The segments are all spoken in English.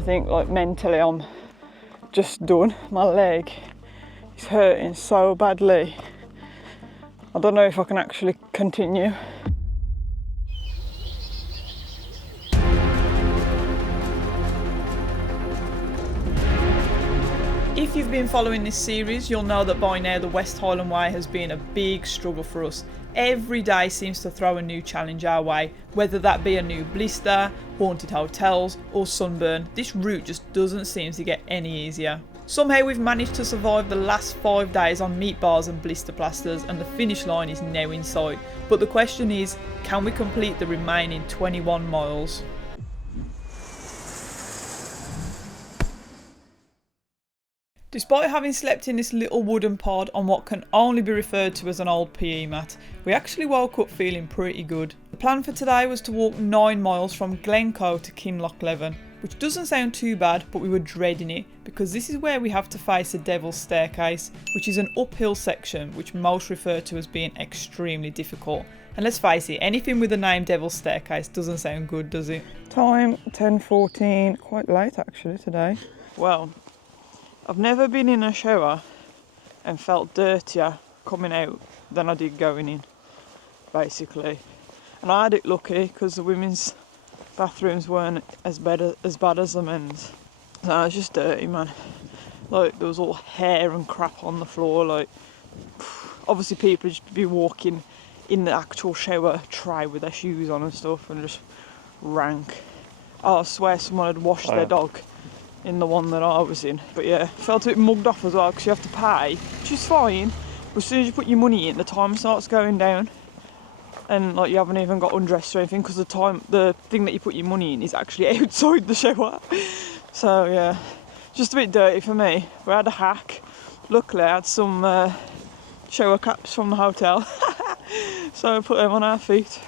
I think like mentally I'm just done. My leg is hurting so badly. I don't know if I can actually continue. If you've been following this series, you'll know that by now the West Highland Way has been a big struggle for us. Every day seems to throw a new challenge our way, whether that be a new blister, haunted hotels or sunburn. This route just doesn't seem to get any easier. Somehow we've managed to survive the last 5 days on meat bars and blister plasters, and the finish line is now in sight. But the question is, can we complete the remaining 21 miles? Despite having slept in this little wooden pod on what can only be referred to as an old PE mat, we actually woke up feeling pretty good. The plan for today was to walk 9 miles from Glencoe to Kinlochleven, which doesn't sound too bad, but we were dreading it because this is where we have to face the Devil's Staircase, which is an uphill section which most refer to as being extremely difficult. And let's face it, anything with the name Devil's Staircase doesn't sound good, does it? Time 10:14, quite late actually today. Well, I've never been in a shower and felt dirtier coming out than I did going in, basically. And I had it lucky because the women's bathrooms weren't as bad as the men's. So I was just dirty, man. Like, there was all hair and crap on the floor. Like, obviously people just be walking in the actual shower tray with their shoes on and stuff, and just rank. Oh, I swear someone had washed their dog in the one that I was in. But yeah, felt a bit mugged off as well because you have to pay, which is fine, but as soon as you put your money in, the time starts going down, and like you haven't even got undressed or anything because the thing that you put your money in is actually outside the shower. So yeah, just a bit dirty for me. We had a hack. Luckily I had some shower caps from the hotel, so I put them on our feet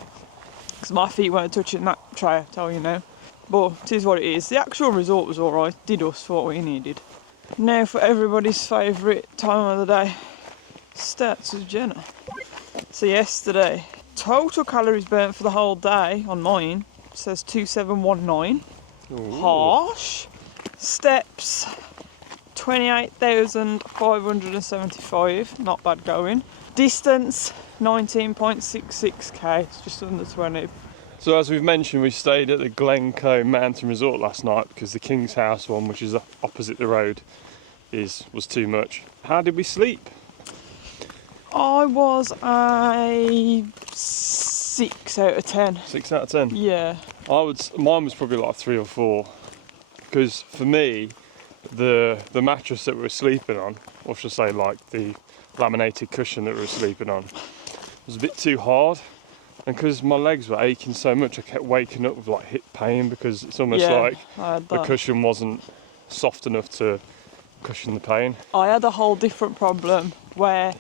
because my feet weren't touching that tray, I tell you now. But it is what it is. The actual resort was alright, did us for what we needed. Now for everybody's favourite time of the day, starts with Jenna. So yesterday, total calories burnt for the whole day on mine says 2719. Ooh. Harsh. Steps 28,575, not bad going. Distance 19.66k, it's just under 20. So as we've mentioned, we stayed at the Glencoe Mountain Resort last night because the King's House one, which is opposite the road, was too much. How did we sleep? I was a 6 out of 10. 6 out of 10? Yeah. Mine was probably like 3 or 4, because for me, the mattress that we were sleeping on, or should I say like the laminated cushion that we were sleeping on, was a bit too hard. And because my legs were aching so much, I kept waking up with like hip pain because it's almost like the cushion wasn't soft enough to cushion the pain. I had a whole different problem where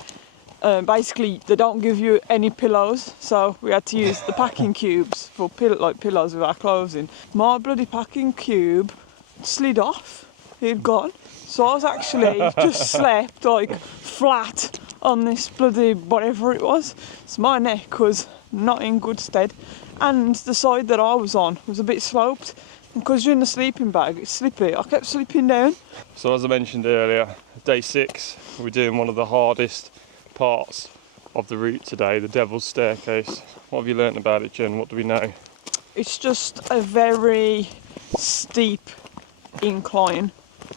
basically they don't give you any pillows, so we had to use the packing cubes for pillows with our clothes in. My bloody packing cube slid off, it'd gone. So I was actually just slept like flat on this bloody whatever it was. So my neck was not in good stead, and the side that I was on was a bit sloped, and because you're in the sleeping bag it's slippy, I kept slipping down. So as I mentioned earlier, day 6, we're doing one of the hardest parts of the route today, the Devil's Staircase. What have you learnt about it, Jen? What do we know? It's just a very steep incline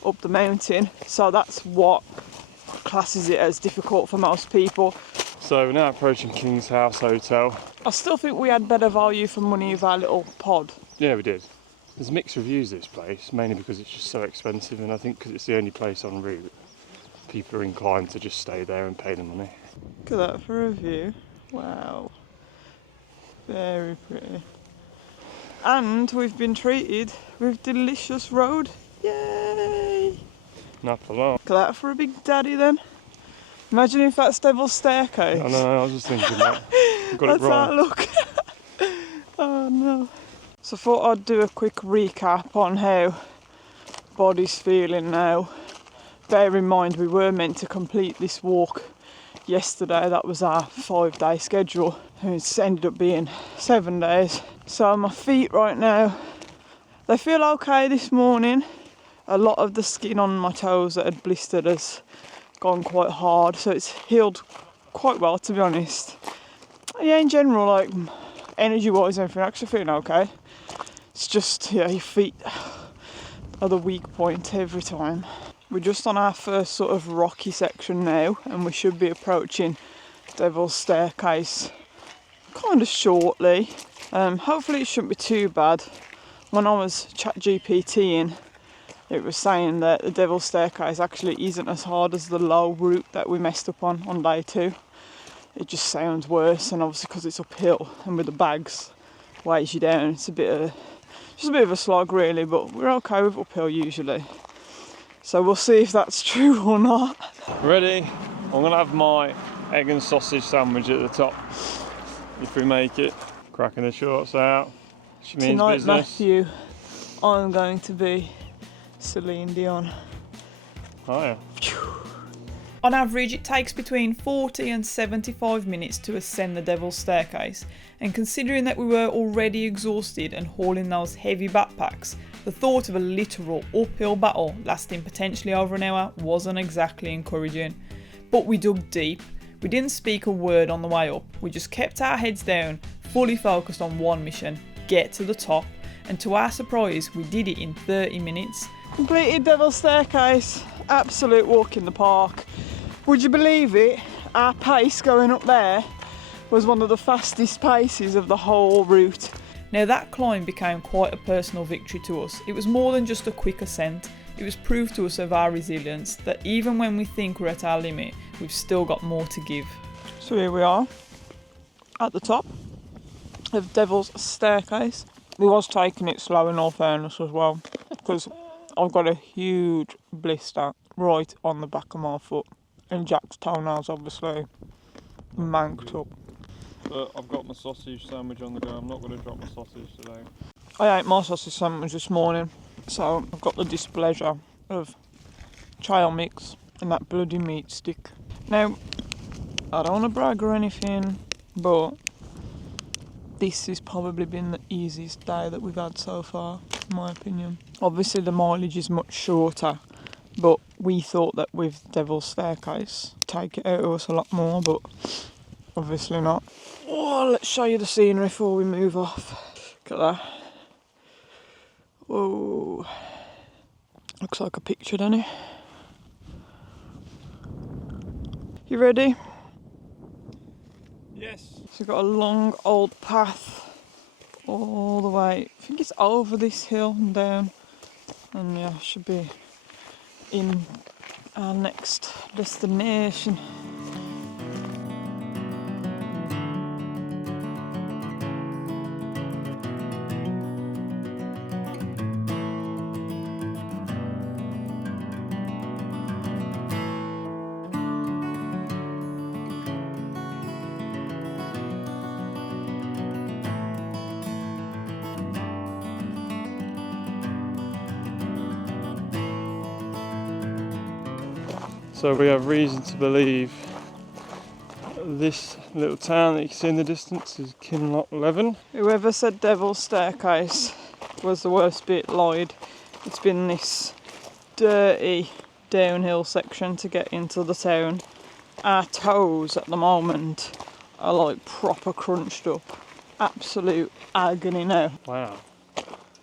up the mountain, so that's what classes it as difficult for most people. So we're now approaching King's House Hotel. I still think we had better value for money with our little pod. Yeah, we did. There's mixed reviews of this place, mainly because it's just so expensive, and I think because it's the only place en route, people are inclined to just stay there and pay the money. Look at that for a view. Wow. Very pretty. And we've been treated with delicious road. Yay! Napalon. Look at that for a big daddy then. Imagine if that's Devil's Staircase. I know, I was just thinking that. Got That's it wrong. that look. Oh no. So I thought I'd do a quick recap on how body's feeling now. Bear in mind we were meant to complete this walk yesterday, that was our 5-day schedule, and it's ended up being 7 days. So my feet right now They feel okay this morning. A lot of the skin on my toes that had blistered has gone quite hard, so it's healed quite well, to be honest. Yeah, in general, like energy-wise, everything actually feeling okay. It's just, yeah, your feet are the weak point every time. We're just on our first sort of rocky section now, and we should be approaching Devil's Staircase kind of shortly. Hopefully it shouldn't be too bad. When I was chat GPTing, it was saying that the Devil's Staircase actually isn't as hard as the low route that we messed up on day 2. It just sounds worse, and obviously because it's uphill and with the bags weighs you down, it's just a bit of a slog really, but we're okay with uphill usually. So we'll see if that's true or not. Ready? I'm gonna have my egg and sausage sandwich at the top, if we make it. Cracking the shorts out. She means Tonight, business. Matthew, I'm going to be Celine Dion. Oh yeah. On average, it takes between 40 and 75 minutes to ascend the Devil's Staircase, and considering that we were already exhausted and hauling those heavy backpacks, the thought of a literal uphill battle lasting potentially over an hour wasn't exactly encouraging. But we dug deep. We didn't speak a word on the way up. We just kept our heads down, fully focused on one mission: get to the top. And to our surprise, we did it in 30 minutes. Completed Devil's Staircase. Absolute walk in the park. Would you believe it? Our pace going up there was one of the fastest paces of the whole route. Now that climb became quite a personal victory to us. It was more than just a quick ascent. It was proof to us of our resilience, that even when we think we're at our limit, we've still got more to give. So here we are, at the top of Devil's Staircase. We was taking it slow in all fairness as well, because I've got a huge blister right on the back of my foot. And Jack's toenails obviously manked up. But I've got my sausage sandwich on the go. I'm not going to drop my sausage today. I ate my sausage sandwich this morning, so I've got the displeasure of trail mix and that bloody meat stick. Now, I don't want to brag or anything, but this has probably been the easiest day that we've had so far, in my opinion. Obviously the mileage is much shorter, but we thought that with Devil's Staircase, take it out of us a lot more, but obviously not. Oh, let's show you the scenery before we move off. Look at that. Whoa. Looks like a picture, doesn't it? You ready? Yes. So we've got a long old path all the way. I think it's over this hill and down. And yeah, should be in our next destination. So we have reason to believe this little town that you can see in the distance is Kinloch 11. Whoever said Devil's Staircase was the worst bit lied. It's been this dirty downhill section to get into the town. Our toes at the moment are like proper crunched up. Absolute agony now. Wow.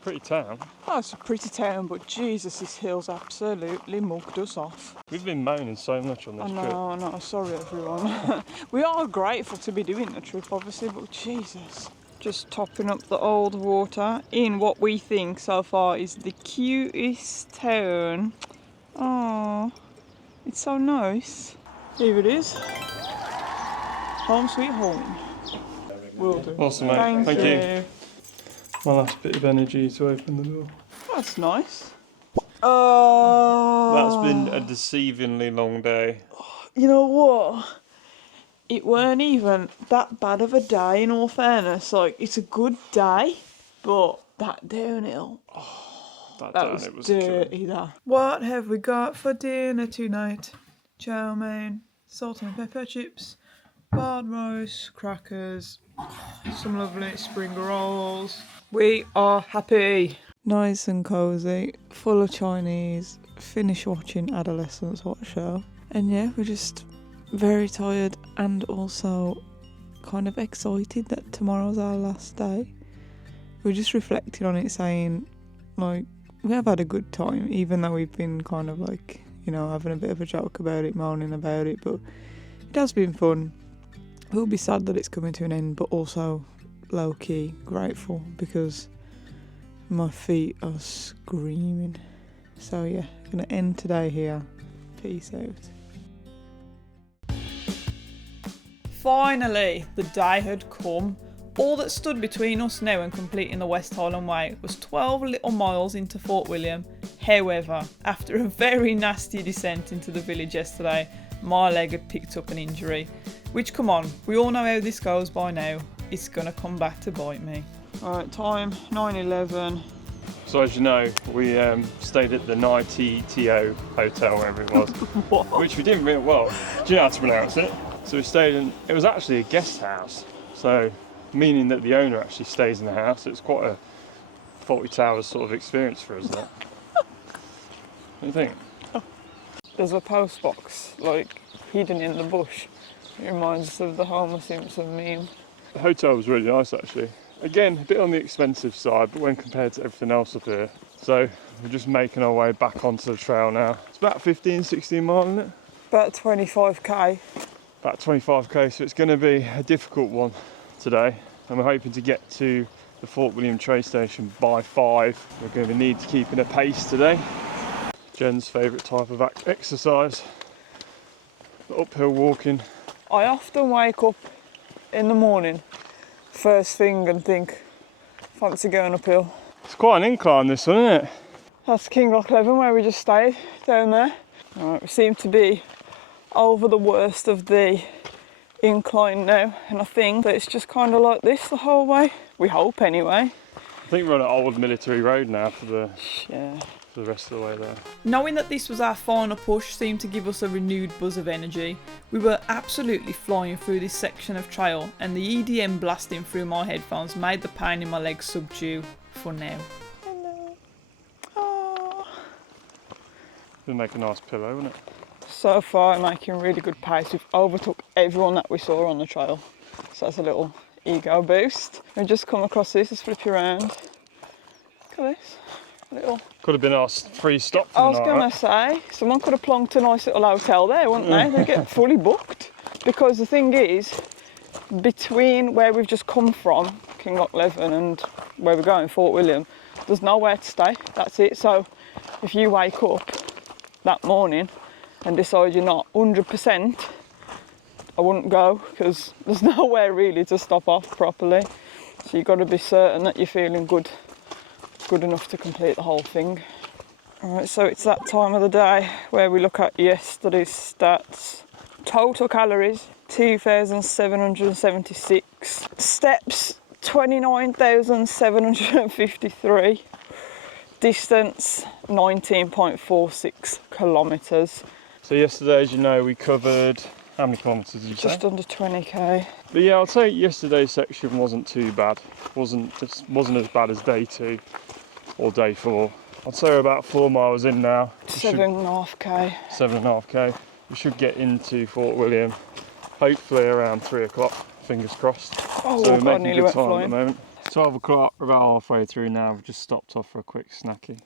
Pretty town. Oh, it's a pretty town, but Jesus, this hill's absolutely mugged us off. We've been moaning so much on this trip. I know, sorry everyone. We are grateful to be doing the trip, obviously, but Jesus. Just topping up the old water in what we think so far is the cutest town. Oh, it's so nice. Here it is. Home sweet home. Will do. Awesome, mate. Thank you. you. My last bit of energy to open the door. That's nice. Oh. That's been a deceivingly long day. You know what? It weren't even that bad of a day, in all fairness. Like, it's a good day, but that downhill, that was dirty, that. What have we got for dinner tonight? Chow mein, salt and pepper chips, barred rice, crackers, some lovely spring rolls. We are happy. Nice and cosy, full of Chinese, finished watching Adolescents Watch Show. And yeah, we're just very tired and also kind of excited that tomorrow's our last day. We're just reflecting on it, saying, like, we have had a good time, even though we've been kind of like, you know, having a bit of a joke about it, moaning about it, but it has been fun. We'll be sad that it's coming to an end, but also low-key grateful because my feet are screaming. So yeah, I'm going to end today here. Peace out. Finally, the day had come. All that stood between us now and completing the West Highland Way was 12 little miles into Fort William. However, after a very nasty descent into the village yesterday, my leg had picked up an injury. Which, come on, we all know how this goes by now. It's going to come back to bite me. Alright, time 9:11. So as you know, we stayed at the NITTO hotel, wherever it was, which we didn't really, well, do you know how to pronounce it? So we stayed in, it was actually a guest house, so meaning that the owner actually stays in the house. It's quite a Fawlty Towers sort of experience for us, isn't it? What do you think? There's a post box, like, hidden in the bush. It reminds us of the Homer Simpson meme. The hotel was really nice actually. Again, a bit on the expensive side, but when compared to everything else up here. So we're just making our way back onto the trail now. It's about 15, 16 miles, isn't it? About 25k. About 25k, so it's going to be a difficult one today. And we're hoping to get to the Fort William train station by 5. We're going to need to keep in a pace today. Jen's favourite type of exercise, uphill walking. I often wake up in the morning, first thing, and think, fancy going uphill. It's quite an incline this one, isn't it? That's Kingrock 11 where we just stayed, down there. Alright, we seem to be over the worst of the incline now, and I think that it's just kind of like this the whole way. We hope anyway. I think we're on an old military road now for the rest of the way there. Knowing that this was our final push seemed to give us a renewed buzz of energy. We were absolutely flying through this section of trail, and the EDM blasting through my headphones made the pain in my legs subdue for now. Hello. Oh. It'll make a nice pillow, wouldn't it? So far, making really good pace. We've overtook everyone that we saw on the trail, so that's a little ego boost. We've just come across this. Let's flip you around. Look at this. Could have been our free stop for I was going to say, someone could have plonked a nice little hotel there, wouldn't they? They get fully booked. Because the thing is, between where we've just come from, Kingrock 11, and where we're going, Fort William, there's nowhere to stay. That's it. So if you wake up that morning and decide you're not 100%, I wouldn't go, because there's nowhere really to stop off properly. So you've got to be certain that you're feeling good enough to complete the whole thing. Alright, so it's that time of the day where we look at yesterday's stats. Total calories 2,776. Steps 29,753. Distance 19.46 kilometres. So yesterday, as you know, we covered, how many kilometres did you say? Just under 20k. But yeah, I'll say yesterday's section wasn't too bad. Wasn't as bad as day 2 or day 4. I'd say we're about 4 miles in now. 7.5k. 7.5k. We should get into Fort William hopefully around 3 o'clock, fingers crossed. Oh, so we're God, making good time at the moment. 12 o'clock, we're about halfway through now. We've just stopped off for a quick snacky.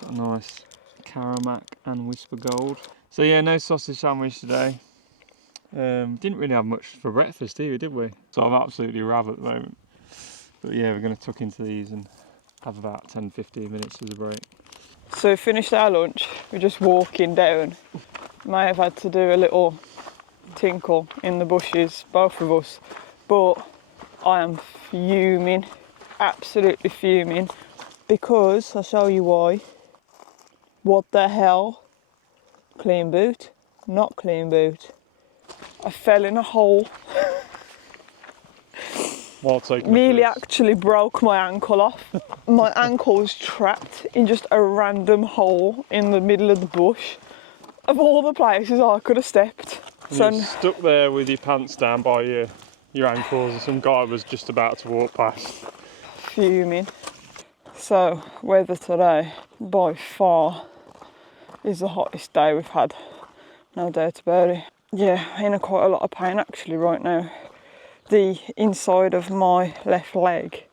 Got a nice Caramac and Whisper Gold. So yeah, no sausage sandwich today. Didn't really have much for breakfast either, did we? So I'm absolutely rav at the moment. But yeah, we're going to tuck into these and have about 10-15 minutes as a break. So we finished our lunch. We're just walking down. May have had to do a little tinkle in the bushes, both of us. But I am fuming, absolutely fuming, because I'll show you why. What the hell? Clean boot, not clean boot. I fell in a hole. While taking Nearly actually broke my ankle off. My ankle was trapped in just a random hole in the middle of the bush. Of all the places I could have stepped. So you're stuck there with your pants down by your ankles, and some guy was just about to walk past. Fuming. So, weather today, by far, is the hottest day we've had. No doubt about it. Yeah, in quite a lot of pain actually right now. The inside of my left leg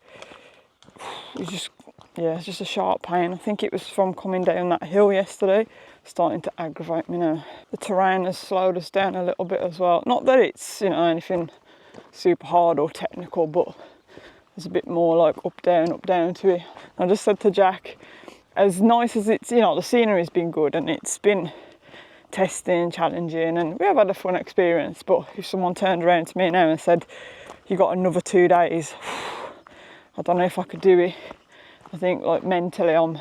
is just, yeah, it's just a sharp pain. I think it was from coming down that hill yesterday. Starting to aggravate me now. The terrain has slowed us down a little bit as well. Not that it's, anything super hard or technical, but there's a bit more like up down to it. I just said to Jack, as nice as it's, the scenery's been good and it's been testing, challenging, and we have had a fun experience, but if someone turned around to me now and said, you got another 2 days, I don't know if I could do it. I think like mentally I'm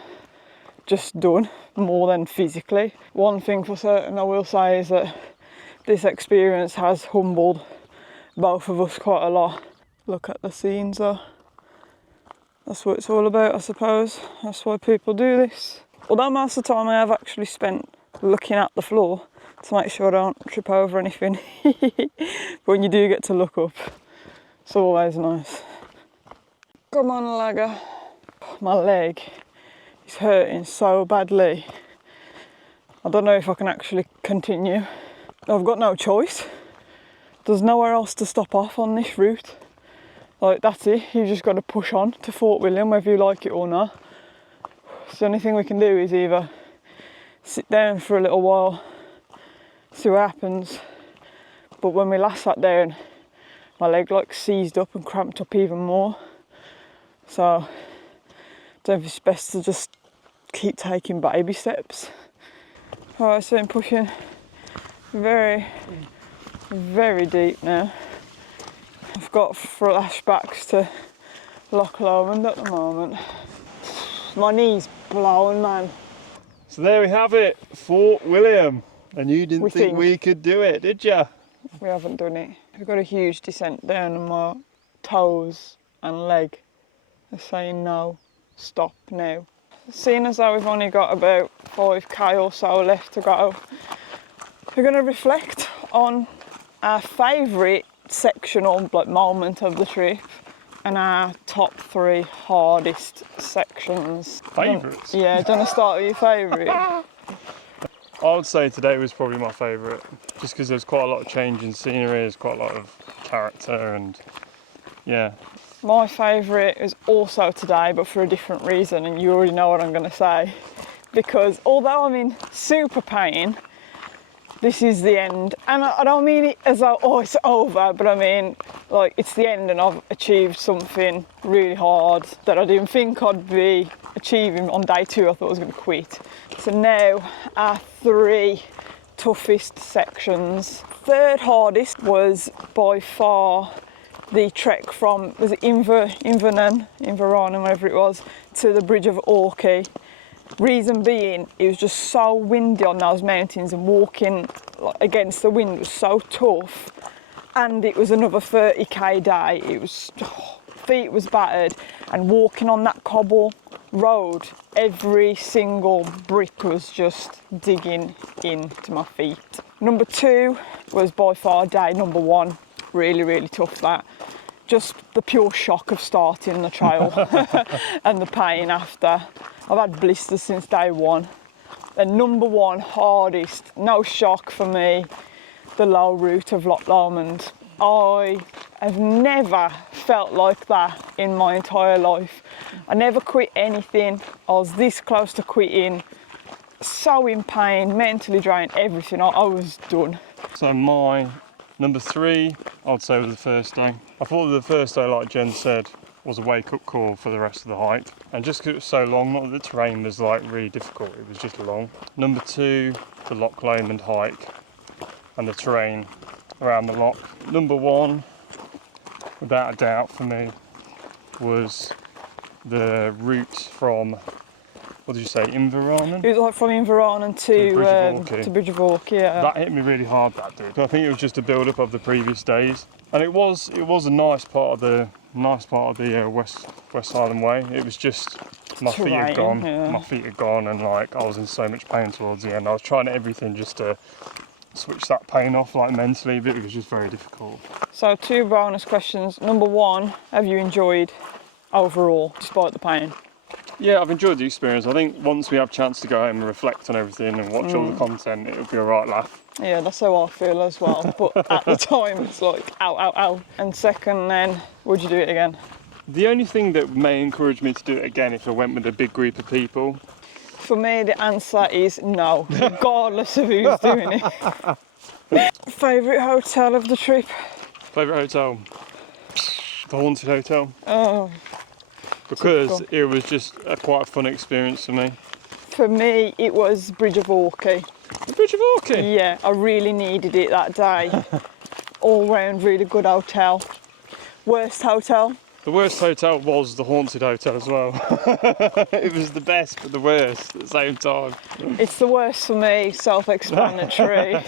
just done more than physically. One thing for certain I will say is that this experience has humbled both of us quite a lot. Look at the scenes though. That's what it's all about, I suppose. That's why people do this. Although most of the time I have actually spent looking at the floor to make sure I don't trip over anything. But when you do get to look up, it's always nice. Come on, lagger. My leg is hurting so badly. I don't know if I can actually continue. I've got no choice. There's nowhere else to stop off on this route. Like, that's it. You've just got to push on to Fort William, whether you like it or not. So the only thing we can do is either sit down for a little while, see what happens. But when we last sat down, my leg like seized up and cramped up even more. So I don't know if it's best to just keep taking baby steps. Alright, so I'm pushing very, very deep now. I've got flashbacks to Loch Lomond at the moment. My knee's blowing, man. So there we have it, Fort William. And you didn't think we could do it, did you? We haven't done it. We've got a huge descent down on my toes and leg. They're saying no, stop now. Seeing as though we've only got about 5k or so left to go, we're going to reflect on our favourite sectional moment of the trip and our top 3 hardest sections. Favourites? Yeah, do you want to start with your favourite? I would say today was probably my favourite, just because there's quite a lot of change in scenery, there's quite a lot of character, and yeah. My favourite is also today, but for a different reason, and you already know what I'm going to say. Because although I'm in super pain, this is the end. And I don't mean it as though, oh, it's over, but I mean, like, it's the end and I've achieved something really hard that I didn't think I'd be achieving on day 2. I thought I was going to quit. So now, our 3 toughest sections. 3rd hardest was by far the trek from, was it Invernan, whatever it was, to the Bridge of Orkney. Reason being, it was just so windy on those mountains and walking against the wind was so tough, and it was another 30k day. It was, feet was battered, and walking on that cobble road, every single brick was just digging into my feet. Number 2 was by far day number 1. Really, really tough that. Just the pure shock of starting the trail and the pain after. I've had blisters since day 1. And number 1 hardest, no shock for me, the low route of Loch Lomond. I have never felt like that in my entire life. I never quit anything. I was this close to quitting. So in pain, mentally drained, everything. I was done. So my number 3, I'd say, was the first day. I thought that the first day, like Jen said, was a wake-up call for the rest of the hike. And just because it was so long, not that the terrain was like really difficult, it was just long. Number 2, the Loch Lomond hike and the terrain around the loch. Number 1, without a doubt for me, was the route from, what did you say, Inverranen? It was like from Inverranen to Bridge of Orkney, yeah. That hit me really hard, that did. I think it was just a build-up of the previous days. And it was a nice part of the West Highland Way. It was just my feet had gone. Yeah. My feet had gone, and like I was in so much pain towards the end. I was trying everything just to switch that pain off, like mentally, but it was just very difficult. So 2 bonus questions. Number 1, have you enjoyed overall, despite the pain? Yeah, I've enjoyed the experience. I think once we have a chance to go home and reflect on everything and watch all the content, it'll be a right laugh. Yeah, that's how I feel as well. But at the time, it's like, ow, ow, ow. And second, then, would you do it again? The only thing that may encourage me to do it again if I went with a big group of people. For me, the answer is no, regardless of who's doing it. Favourite hotel of the trip? Favourite hotel? The Haunted Hotel. Oh. Because typical. it was just quite a fun experience for me. For me, it was Bridge of Orkney. The Bridge of Orkney? Yeah, I really needed it that day. All round, really good hotel. Worst hotel? The worst hotel was the Haunted Hotel as well. It was the best but the worst at the same time. It's the worst for me, self-explanatory.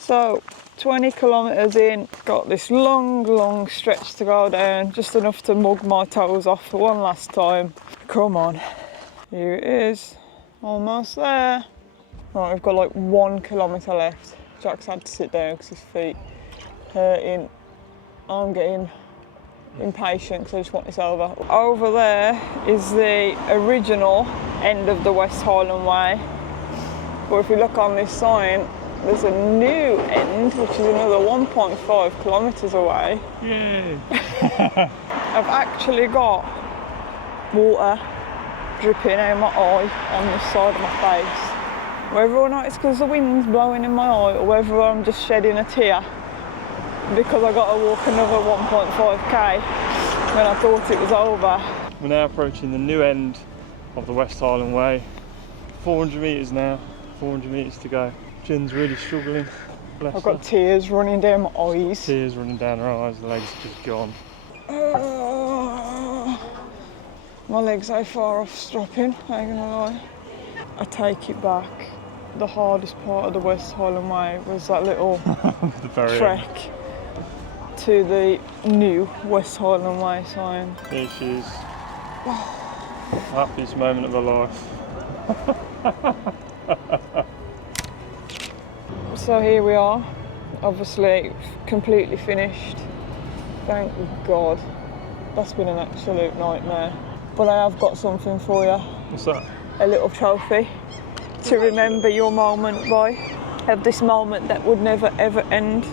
So, 20 kilometres in, got this long stretch to go down, just enough to mug my toes off for one last time. Come on. Here it is. Almost there. Right, we've got like 1 kilometre left. Jack's had to sit down because his feet hurting. I'm getting impatient because I just want this over. Over there is the original end of the West Highland Way. But if you look on this sign, there's a new end, which is another 1.5 kilometres away. Yay! I've actually got water dripping out my eye on this side of my face. Whether or not it's because the wind's blowing in my eye or whether I'm just shedding a tear because I got to walk another 1.5k when I thought it was over. We're now approaching the new end of the West Highland Way. 400 metres now, 400 metres to go. Jen's really struggling. Bless I've got her. tears running down my eyes. Tears running down her eyes, the legs are just gone. My legs are far off stropping, I ain't gonna lie. I take it back. The hardest part of the West Highland Way was that little The very trek to the new West Highland Way sign. Here she is. Happiest moment of her life. So here we are, obviously completely finished. Thank God. That's been an absolute nightmare. But I have got something for you. What's that? A little trophy to remember your moment by. Of this moment that would never ever end.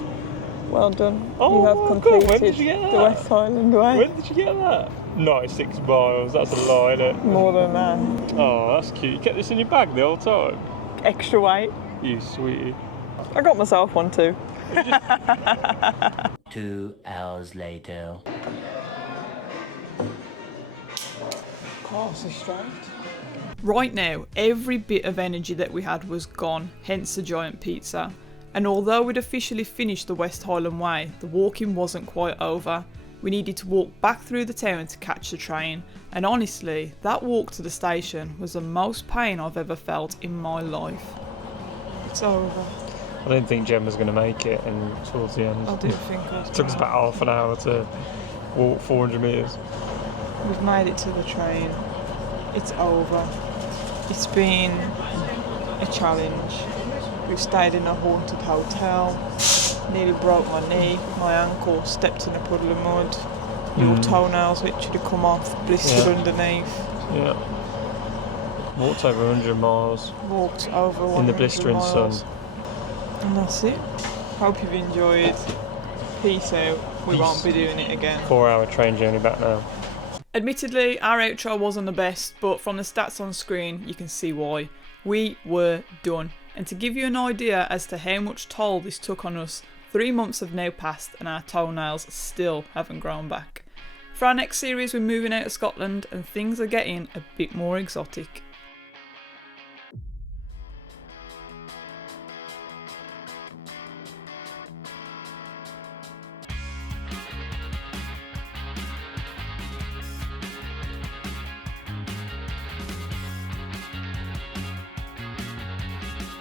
Well done. Oh, you have God, completed when did you get that? the West Highland Way. When did you get that? 96 miles, that's a lie, isn't it? More than that. Oh, that's cute. You kept this in your bag the whole time? Extra weight. You sweetie. I got myself one too. 2 hours later. Course is straight. Right now, every bit of energy that we had was gone, hence the giant pizza. And although we'd officially finished the West Highland Way, the walking wasn't quite over. We needed to walk back through the town to catch the train, and honestly, that walk to the station was the most pain I've ever felt in my life. It's over. I didn't think Jem was going to make it, and towards the end, I didn't think I was it took us gonna. about half an hour to walk 400 metres. We've made it to the train. It's over. It's been a challenge. We've stayed in a haunted hotel. Nearly broke my knee, my ankle, stepped in a puddle of mud. Your toenails literally come off, blistered underneath. Yeah. Walked over 100 miles Walked over 100 in the blistering miles. sun. And that's it. Hope you've enjoyed. Peace out. We won't be doing it again. 4-hour train journey back now. Admittedly, our outro wasn't the best, but from the stats on screen, you can see why. We were done. And to give you an idea as to how much toll this took on us, 3 months have now passed and our toenails still haven't grown back. For our next series, we're moving out of Scotland and things are getting a bit more exotic.